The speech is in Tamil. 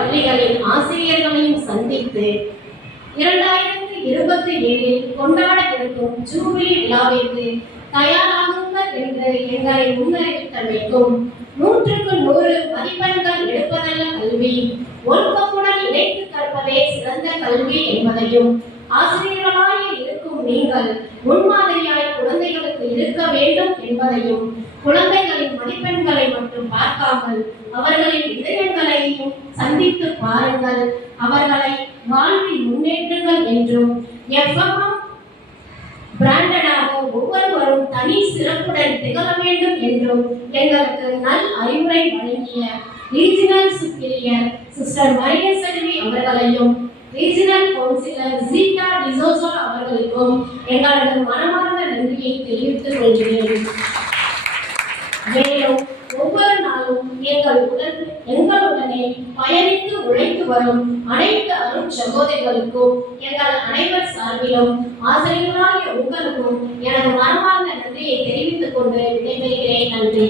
பள்ளிகளின் ஆசிரியர்களையும் சந்தித்து 2027 கொண்டாட இருக்கும் ஜூபிலி விழாவிற்கு தயாராகுங்கள் என்று எங்களை முன்னறிவித்தமைக்கும் 100க்கு 100 மதிப்பெண்கள் எடுப்பதல்ல கல்வி, ஒழுக்கமுடன் இணைத்து கற்பதே சிறந்த கல்வி என்பதையும், ஆசிரியர்களாக இருக்கும் நீங்கள் முன்மாதிரியாய் குழந்தைகளுக்கு இருக்க வேண்டும் என்பதையும், குழந்தைகளின் மதிப்பெண்களை மட்டும் பார்க்காமல் அவர்களின் இதயங்களையும் சந்தித்து பாருங்கள், அவர்களை வாழ்வில் முன்னேற்றுங்கள் என்றும், எஃப்எம்எம் பிராண்டடாக ஒவ்வொருவரும் தனி சிறப்புடன் திகழ வேண்டும் என்றும் எங்களுக்கு நல் அறிவுரை வழங்கிய ரீஜினல் சுப்பீரியர் சிஸ்டர் மரியசெல்வி அவர்களையும், ரீஜினல் கவுன்சிலர் ஜீட்டா டிசோசா அவர்களுக்கும் எங்களது மனமார்ந்த நன்றியை தெரிவித்துக் கொள்கிறேன். மேலும் ஒவ்வொரு நாளும் எங்களுடனே பயணித்து உழைத்து வரும் அனைத்து அருட் சகோதரிகளுக்கும் எங்கள் அனைவர் சார்பிலும் ஆசிரியர்களாகிய உங்களுக்கும் எனது மனமார்ந்த நன்றியை தெரிவித்துக் கொண்டு விடைபெறுகிறேன். நன்றி.